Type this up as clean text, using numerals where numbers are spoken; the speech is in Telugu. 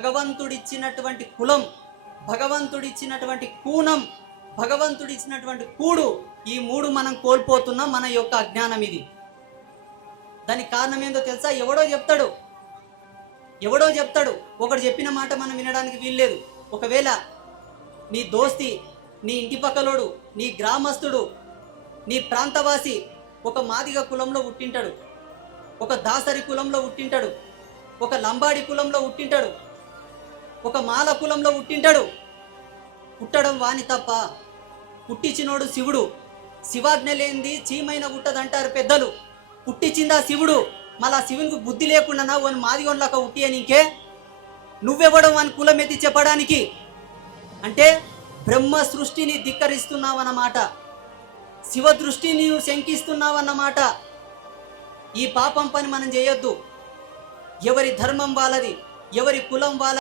భగవంతుడిచ్చినటువంటి కులం, భగవంతుడిచ్చినటువంటి కూనం, భగవంతుడిచ్చినటువంటి కూడు, ఈ మూడు మనం కోల్పోతున్నాం. మన యొక్క అజ్ఞానం ఇది. దానికి కారణం ఏందో తెలుసా? ఎవడో చెప్తాడు. ఒకడు చెప్పిన మాట మనం వినడానికి వీల్లేదు. ఒకవేళ నీ దోస్తి, నీ ఇంటి పక్కలోడు, నీ గ్రామస్తుడు, నీ ప్రాంతవాసి ఒక మాదిగ కులంలో పుట్టింటాడు, ఒక దాసరి కులంలో పుట్టింటాడు, ఒక లంబాడి కులంలో పుట్టింటాడు, ఒక మాల కులంలో పుట్టింటాడు. పుట్టడం వాని తప్ప, పుట్టించినోడు శివుడు. శివాజ్ఞ లేనిది చీమైన పుట్టదంటారు పెద్దలు. పుట్టించిందా శివుడు. మళ్ళా శివునికి బుద్ధి లేకుండా వాని మాదిగొండ్లాక పుట్టి అని ఇంకే నువ్వెవ్వడం వాని కులం ఎత్తి చెప్పడానికి? అంటే బ్రహ్మ సృష్టిని ధిక్కరిస్తున్నావన్నమాట, శివ దృష్టిని శంకిస్తున్నావన్నమాట. ఈ పాపం పని మనం చేయొద్దు. ఎవరి ధర్మం వాళ్ళది, ఎవరి కులం వాళ్ళది.